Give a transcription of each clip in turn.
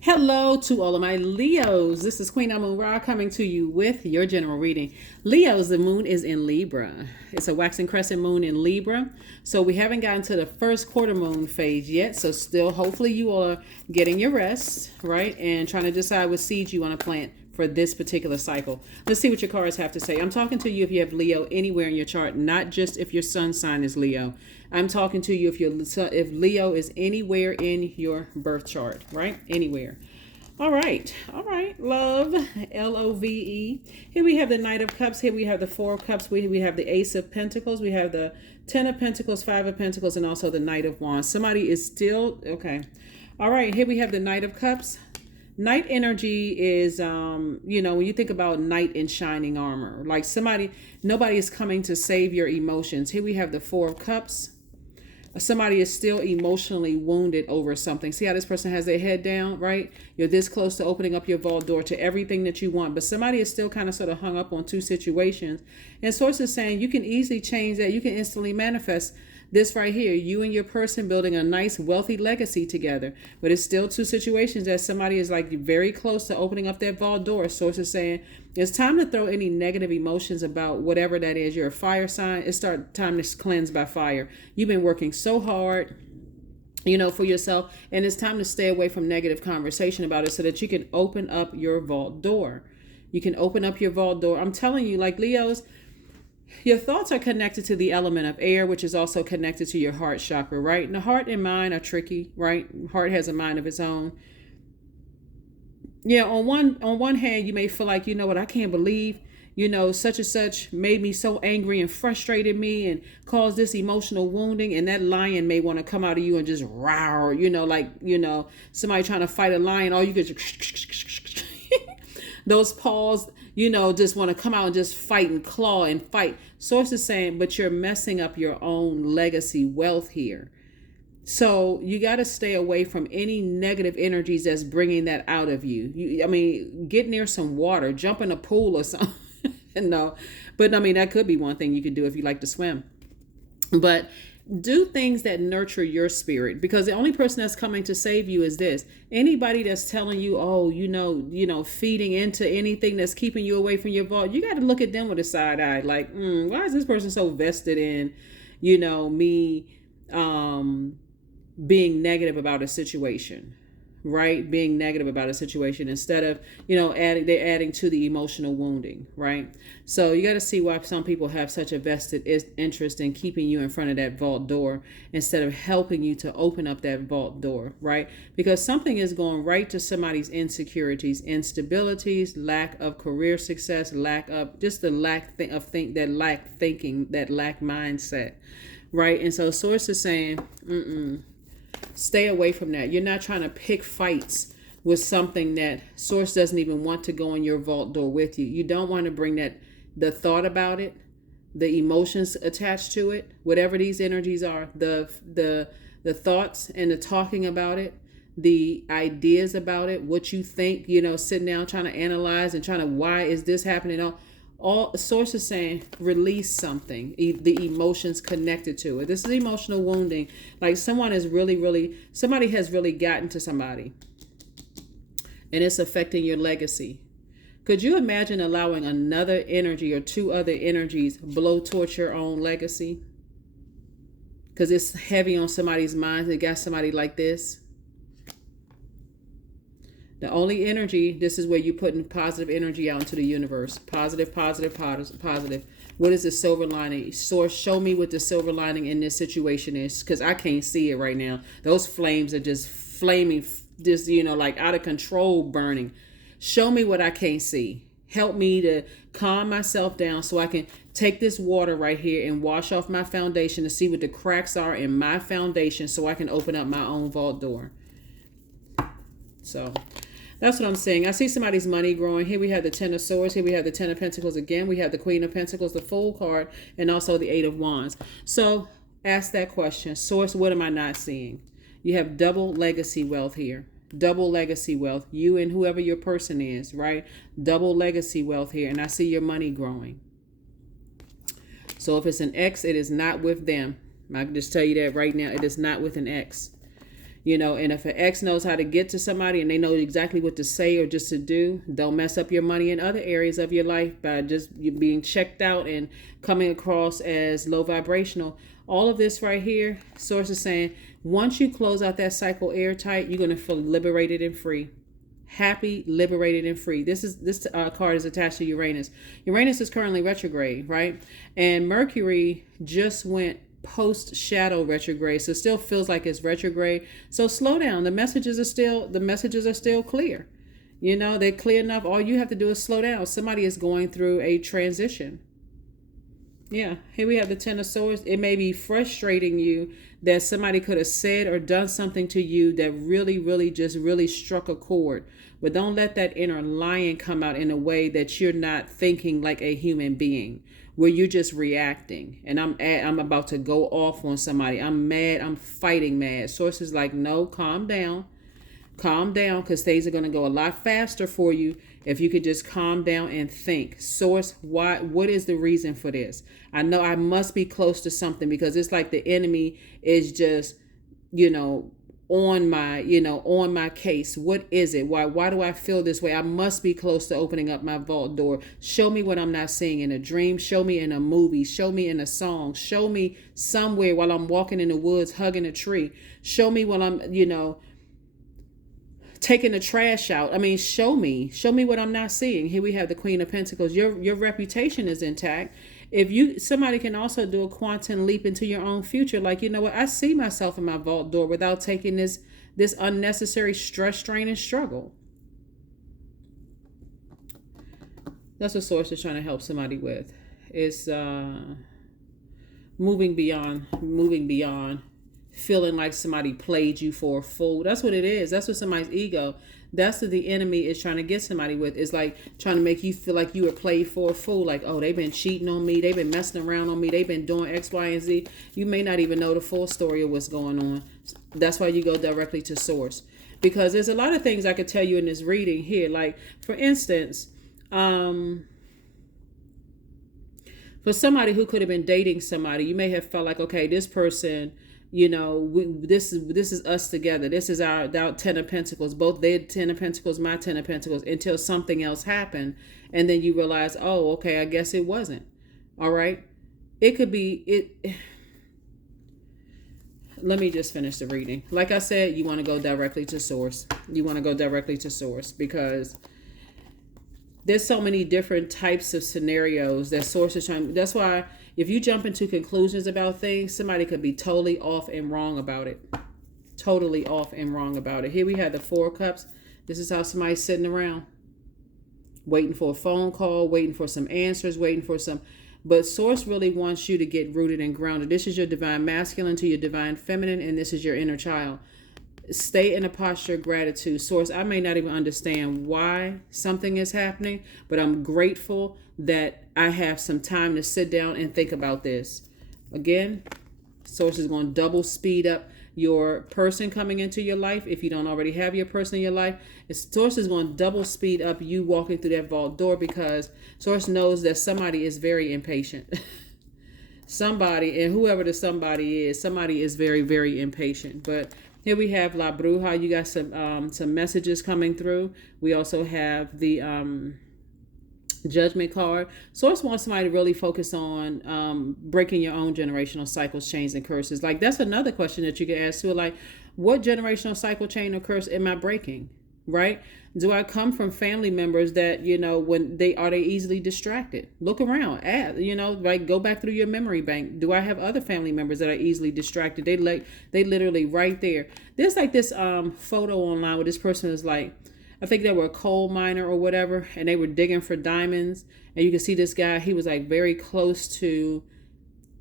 Hello to all of my Leos. This is Queen Amun Ra coming to you with your general reading. Leos, the moon is in Libra. It's a waxing crescent moon in Libra. So we haven't gotten to the first quarter moon phase yet. So still, hopefully you are getting your rest, right? And trying to decide what seeds you want to plant for this particular cycle. Let's see what your cards have to say. I'm talking to you if you have Leo anywhere in your chart, not just if your sun sign is Leo. I'm talking to you if Leo is anywhere in your birth chart, right? Anywhere. All right. Love, Love. Here we have the Knight of Cups. Here we have the Four of Cups. We have the Ace of Pentacles. We have the Ten of Pentacles, Five of Pentacles, and also the Knight of Wands. Somebody is still, okay. All right, here we have the Knight of Cups. Knight energy is, when you think about knight in shining armor, like nobody is coming to save your emotions. Here we have the Four of Cups. Somebody is still emotionally wounded over something. See how this person has their head down, right? You're this close to opening up your vault door to everything that you want, but somebody is still kind of sort of hung up on two situations. And Source is saying you can easily change that. You can instantly manifest this right here, you and your person building a nice wealthy legacy together. But it's still two situations that somebody is like very close to opening up that vault door. Source is saying it's time to throw any negative emotions about whatever that is. You're a fire sign. It's time to cleanse by fire. You've been working so hard, for yourself, and it's time to stay away from negative conversation about it so that you can open up your vault door. You can open up your vault door. I'm telling you, like Leos, your thoughts are connected to the element of air, which is also connected to your heart chakra, right? And the heart and mind are tricky, right? Heart has a mind of its own. Yeah, on one hand, you may feel like, you know what, I can't believe, such and such made me so angry and frustrated me and caused this emotional wounding. And that lion may want to come out of you and just roar, somebody trying to fight a lion. All you get those paws, just want to come out and just fight and claw and fight. Source is saying, but you're messing up your own legacy wealth here. So you got to stay away from any negative energies that's bringing that out of you. Get near some water, jump in a pool or something. No, but that could be one thing you could do if you like to swim. But do things that nurture your spirit, because the only person that's coming to save you is this. Anybody that's telling you, feeding into anything that's keeping you away from your vault, you got to look at them with a side eye. Like, why is this person so vested in, me being negative about a situation, right? Being negative about a situation instead of, they're adding to the emotional wounding, right? So you got to see why some people have such a vested interest in keeping you in front of that vault door instead of helping you to open up that vault door, right? Because something is going right to somebody's insecurities, instabilities, lack of career success, lack of just the lack of thinking, that lack mindset, right? And so Source is saying, stay away from that. You're not trying to pick fights with something that Source doesn't even want to go in your vault door with you. You don't want to bring the thought about it, the emotions attached to it, whatever these energies are, the thoughts and the talking about it, the ideas about it, what you think, sitting down trying to analyze and trying to, why is this happening? All Source is saying, release something, the emotions connected to it. This is emotional wounding. Like somebody has really gotten to somebody and it's affecting your legacy. Could you imagine allowing another energy or two other energies blow towards your own legacy? Because it's heavy on somebody's mind. They got somebody like this. The only energy, this is where you're putting positive energy out into the universe. Positive. What is the silver lining? Source, show me what the silver lining in this situation is, because I can't see it right now. Those flames are just flaming, just, like out of control burning. Show me what I can't see. Help me to calm myself down so I can take this water right here and wash off my foundation to see what the cracks are in my foundation so I can open up my own vault door. So that's what I'm saying. I see somebody's money growing. Here we have the Ten of Swords. Here we have the Ten of Pentacles again. We have the Queen of Pentacles, the Fool card, and also the Eight of Wands. So ask that question. Source, what am I not seeing? You have double legacy wealth here. Double legacy wealth. You and whoever your person is, right? Double legacy wealth here. And I see your money growing. So if it's an ex, it is not with them. I can just tell you that right now. It is not with an ex. And if an ex knows how to get to somebody and they know exactly what to say or just to do, they'll mess up your money in other areas of your life by just you being checked out and coming across as low vibrational. All of this right here, Source is saying, once you close out that cycle airtight, you're going to feel liberated and free. Happy, liberated, and free. This card is attached to Uranus. Uranus is currently retrograde, right? And Mercury just went post shadow retrograde, so it still feels like it's retrograde. So slow down. The messages are still clear. They're clear enough. All you have to do is slow down. Somebody is going through a transition. Yeah, here we have the Ten of Swords. It may be frustrating you that somebody could have said or done something to you that really struck a chord. But don't let that inner lion come out in a way that you're not thinking like a human being, where you're just reacting. And I'm about to go off on somebody. I'm mad. I'm fighting mad. Source is like, no, calm down. Calm down, because things are going to go a lot faster for you if you could just calm down and think. Source, what is the reason for this? I know I must be close to something, because it's like the enemy is just, on my case. What is it? Why do I feel this way? I must be close to opening up my vault door. Show me what I'm not seeing in a dream. Show me in a movie. Show me in a song. Show me somewhere while I'm walking in the woods, hugging a tree. Show me when I'm, taking the trash out. I mean, show me what I'm not seeing. Here we have the Queen of Pentacles. Your reputation is intact. Somebody can also do a quantum leap into your own future. Like, you know what? I see myself in my vault door without taking this unnecessary stress, strain, and struggle. That's what Source is trying to help somebody with. It's moving beyond feeling like somebody played you for a fool. That's what it is. That's what somebody's ego. That's what the enemy is trying to get somebody with. It's like trying to make you feel like you were played for a fool. Like, oh, they've been cheating on me. They've been messing around on me. They've been doing X, Y, and Z. You may not even know the full story of what's going on. That's why you go directly to Source. Because there's a lot of things I could tell you in this reading here. Like, for instance, for somebody who could have been dating somebody, you may have felt like, okay, this person, this is us together. This is our Ten of Pentacles. Both their Ten of Pentacles, my Ten of Pentacles, until something else happened. And then you realize, oh, okay, I guess it wasn't. All right. It could be it. Let me just finish the reading. Like I said, you want to go directly to Source. Because there's so many different types of scenarios that Source is trying. That's why if you jump into conclusions about things, somebody could be totally off and wrong about it. Here we have the Four of Cups. This is how somebody's sitting around, waiting for a phone call, waiting for some answers, but Source really wants you to get rooted and grounded. This is your divine masculine to your divine feminine, and this is your inner child. Stay in a posture of gratitude. Source, I may not even understand why something is happening, but I'm grateful that I have some time to sit down and think about this. Again, Source is going to double speed up your person coming into your life. If you don't already have your person in your life, Source is going to double speed up you walking through that vault door, because Source knows that somebody is very impatient. Somebody, and whoever the somebody is very, very impatient. But here we have La Bruja. You got some messages coming through. We also have the Judgment card. Source wants somebody to really focus on breaking your own generational cycles, chains, and curses. Like, that's another question that you can ask too. Like, what generational cycle, chain, or curse am I breaking? Right? Do I come from family members that, when they easily distracted? Look around, go back through your memory bank. Do I have other family members that are easily distracted? They literally right there. There's like this photo online where this person is like, I think they were a coal miner or whatever, and they were digging for diamonds. And you can see this guy, he was like very close to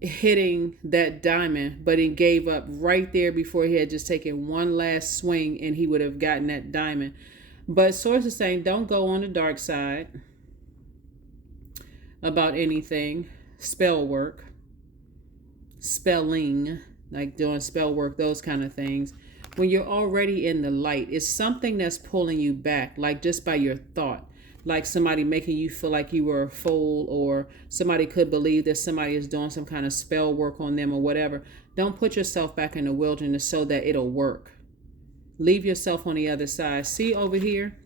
hitting that diamond, but he gave up right there before he had just taken one last swing, and he would have gotten that diamond. But Source is saying, don't go on the dark side about anything. Spell work, spelling, like doing spell work, those kind of things. When you're already in the light, it's something that's pulling you back, like just by your thought. Like somebody making you feel like you were a fool, or somebody could believe that somebody is doing some kind of spell work on them or whatever. Don't put yourself back in the wilderness so that it'll work. Leave yourself on the other side. See over here?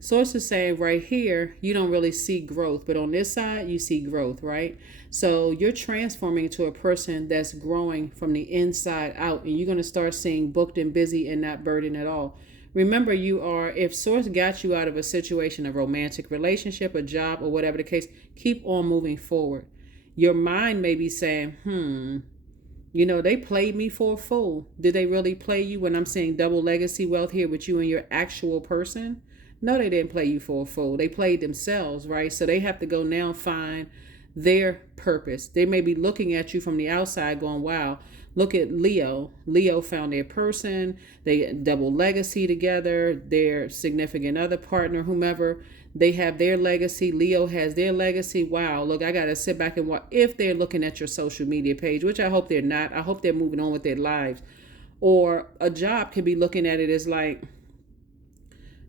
Source is saying right here, you don't really see growth, but on this side, you see growth, right? So you're transforming into a person that's growing from the inside out, and you're going to start seeing booked and busy and not burdened at all. Remember, if Source got you out of a situation, a romantic relationship, a job, or whatever the case, keep on moving forward. Your mind may be saying, they played me for a fool. Did they really play you when I'm seeing double legacy wealth here with you and your actual person? No, they didn't play you for a fool. They played themselves, right? So they have to go now find their purpose. They may be looking at you from the outside going, wow, look at Leo. Leo found their person. They double legacy together, their significant other partner, whomever. They have their legacy. Leo has their legacy. Wow, look, I got to sit back and watch. If they're looking at your social media page, which I hope they're not. I hope they're moving on with their lives. Or a job could be looking at it as like,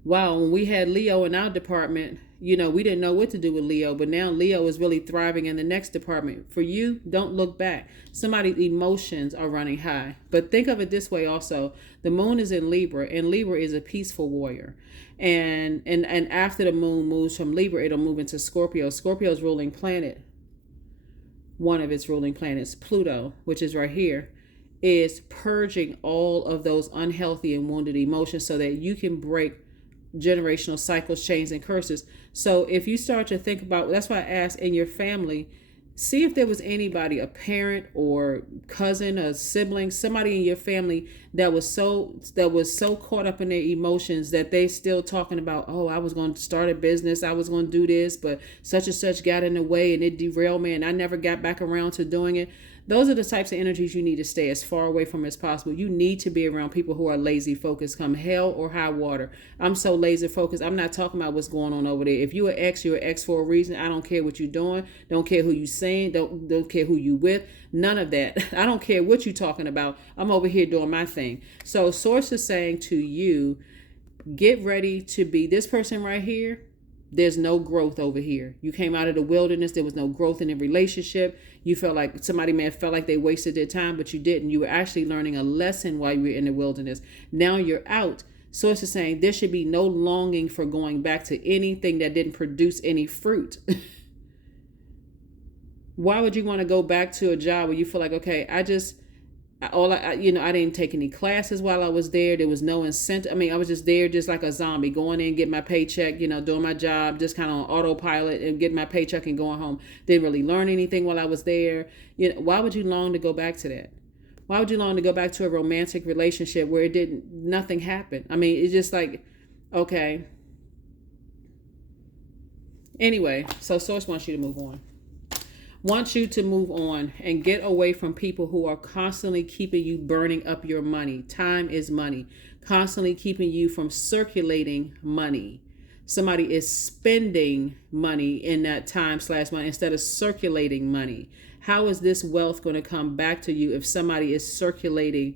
wow, when we had Leo in our department, we didn't know what to do with Leo, but now Leo is really thriving in the next department. For you, don't look back. Somebody's emotions are running high. But think of it this way also. The moon is in Libra, and Libra is a peaceful warrior. And after the moon moves from Libra, it'll move into Scorpio. Scorpio's ruling planet, one of its ruling planets, Pluto, which is right here, is purging all of those unhealthy and wounded emotions so that you can break generational cycles, chains, and curses. So if you start to think about, that's why I asked, in your family, see if there was anybody, a parent or cousin, a sibling, somebody in your family that was so caught up in their emotions that they still talking about, oh, I was going to start a business, I was going to do this, but such and such got in the way and it derailed me and I never got back around to doing it. Those are the types of energies you need to stay as far away from as possible. You need to be around people who are lazy focused, come hell or high water. I'm so laser focused. I'm not talking about what's going on over there. If you're an ex for a reason. I don't care what you're doing. Don't care who you saying. Don't care who you with. None of that. I don't care what you're talking about. I'm over here doing my thing. So Source is saying to you, get ready to be this person right here. There's no growth over here. You came out of the wilderness. There was no growth in the relationship. You felt like somebody may have felt like they wasted their time, but you didn't. You were actually learning a lesson while you were in the wilderness. Now you're out. Source is saying there should be no longing for going back to anything that didn't produce any fruit. Why would you want to go back to a job where you feel like, okay, I didn't take any classes while I was there. There was no incentive. I mean, I was just there just like a zombie, going in, getting my paycheck, doing my job, just kind of on autopilot and getting my paycheck and going home. Didn't really learn anything while I was there. Why would you long to go back to that? Why would you long to go back to a romantic relationship where nothing happened? I mean, it's just like, okay. Anyway, so Source wants you to move on. Wants you to move on and get away from people who are constantly keeping you burning up your money. Time is money. Constantly keeping you from circulating money. Somebody is spending money in that time/money instead of circulating money. How is this wealth going to come back to you if somebody is circulating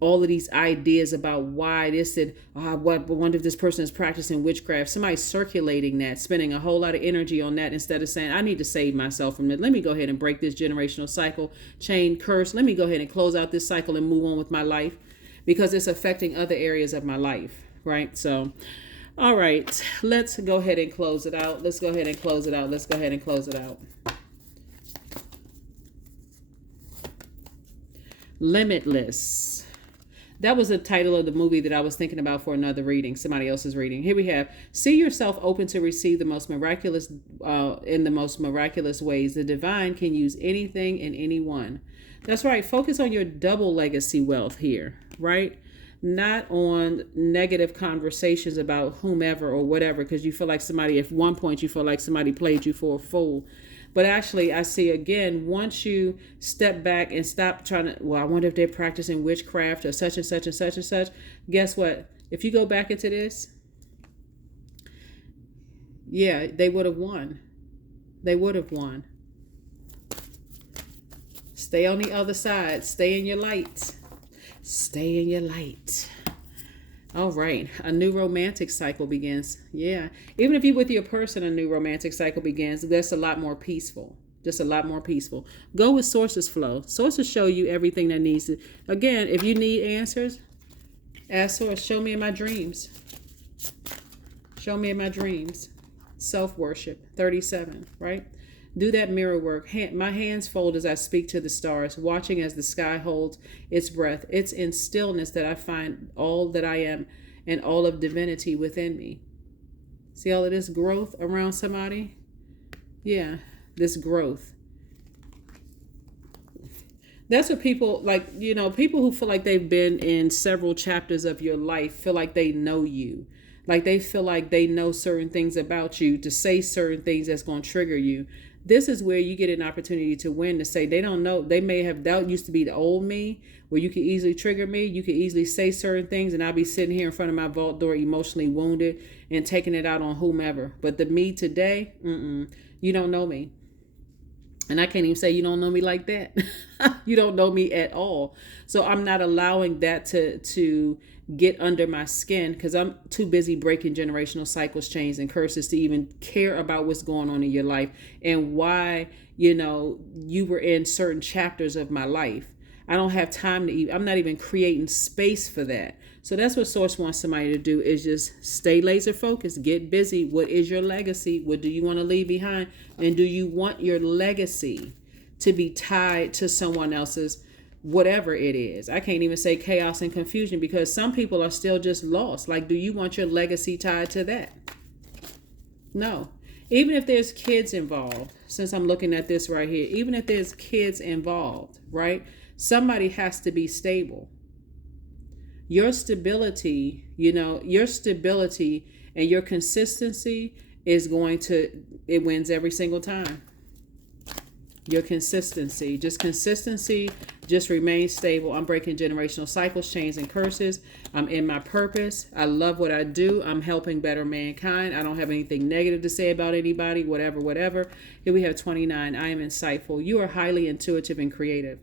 all of these ideas about why this and wonder if this person is practicing witchcraft? Somebody's circulating that, spending a whole lot of energy on that instead of saying, I need to save myself from it. Let me go ahead and break this generational cycle, chain, curse. Let me go ahead and close out this cycle and move on with my life because it's affecting other areas of my life, right? So, all right, let's go ahead and close it out. Let's go ahead and close it out. Let's go ahead and close it out. Limitless. That was the title of the movie that I was thinking about for another reading, somebody else's reading. Here we have, see yourself open to receive the most miraculous, in the most miraculous ways. The divine can use anything and anyone. That's right. Focus on your double legacy wealth here, right? Not on negative conversations about whomever or whatever, because you feel like somebody, at one point you feel like somebody played you for a fool. But actually, I see again, once you step back and stop trying to, well, I wonder if they're practicing witchcraft or such and such and such and such. Guess what? If you go back into this, yeah, they would have won. They would have won. Stay on the other side. Stay in your light. Stay in your light. All right. A new romantic cycle begins. Yeah. Even if you're with your person, a new romantic cycle begins. That's a lot more peaceful. Just a lot more peaceful. Go with Source's flow. Sources show you everything that needs to. Again, if you need answers, Ask Source, show me in my dreams. Show me in my dreams. Self-worship, 37, right? Do that mirror work. My hands fold as I speak to the stars, watching as the sky holds its breath. It's in stillness that I find all that I am and all of divinity within me. See all of this growth around somebody? Yeah, this growth. That's what people like, people who feel like they've been in several chapters of your life feel like they know you. Like they feel like they know certain things about you, to say certain things that's going to trigger you. This is where you get an opportunity to win, to say they don't know. They may have, that used to be the old me where you could easily trigger me. You could easily say certain things and I'll be sitting here in front of my vault door emotionally wounded and taking it out on whomever. But the me today, you don't know me. And I can't even say you don't know me like that. You don't know me at all. So I'm not allowing that to get under my skin because I'm too busy breaking generational cycles, chains, and curses to even care about what's going on in your life and why, you were in certain chapters of my life. I don't have time to even, I'm not even creating space for that. So that's what Source wants somebody to do, is just stay laser focused, get busy. What is your legacy? What do you want to leave behind? And do you want your legacy to be tied to someone else's, whatever it is? I can't even say chaos and confusion because some people are still just lost. Like, do you want your legacy tied to that? No. Even if there's kids involved, since I'm looking at this right here, even if there's kids involved, right? Somebody has to be stable. Your stability, your stability and your consistency is it wins every single time. Your consistency, just remain stable. I'm breaking generational cycles, chains, and curses. I'm in my purpose. I love what I do. I'm helping better mankind. I don't have anything negative to say about anybody, whatever. Here we have 29. I am insightful. You are highly intuitive and creative.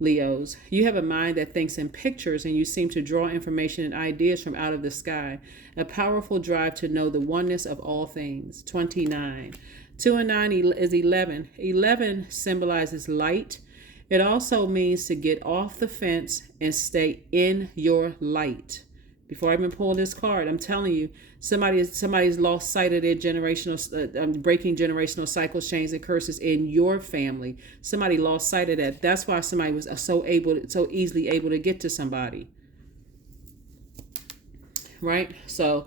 Leos, you have a mind that thinks in pictures and you seem to draw information and ideas from out of the sky. A powerful drive to know the oneness of all things. 29. 2 and 9 is 11. 11 symbolizes light. It also means to get off the fence and stay in your light. Before I even pull this card, I'm telling you, somebody's lost sight of their generational, breaking generational cycles, chains, and curses in your family. Somebody lost sight of that. That's why somebody was so easily able to get to somebody. Right? So,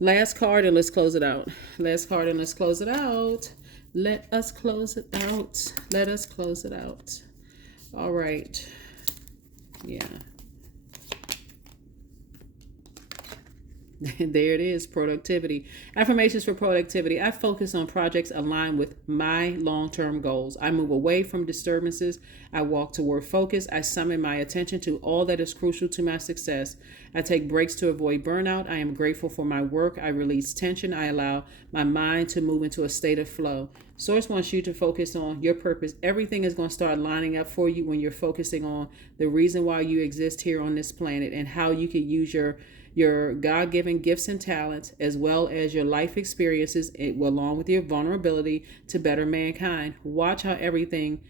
last card and let's close it out. Let us close it out. All right. Yeah. There it is, productivity. Affirmations for productivity. I focus on projects aligned with my long-term goals. I move away from disturbances. I walk toward focus. I summon my attention to all that is crucial to my success. I take breaks to avoid burnout. I am grateful for my work. I release tension. I allow my mind to move into a state of flow. Source wants you to focus on your purpose. Everything is going to start lining up for you when you're focusing on the reason why you exist here on this planet and how you can use your God-given gifts and talents, as well as your life experiences, along with your vulnerability to better mankind. Watch how everything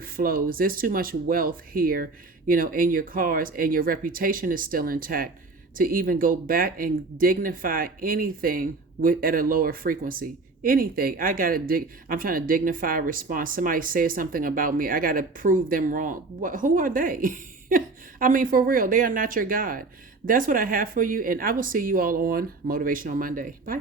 flows. There's too much wealth here, in your cards, and your reputation is still intact to even go back and dignify anything at a lower frequency. Anything. I'm trying to dignify a response. Somebody says something about me. I got to prove them wrong. Who are they? I mean, for real, they are not your God. That's what I have for you, and I will see you all on Motivational Monday. Bye.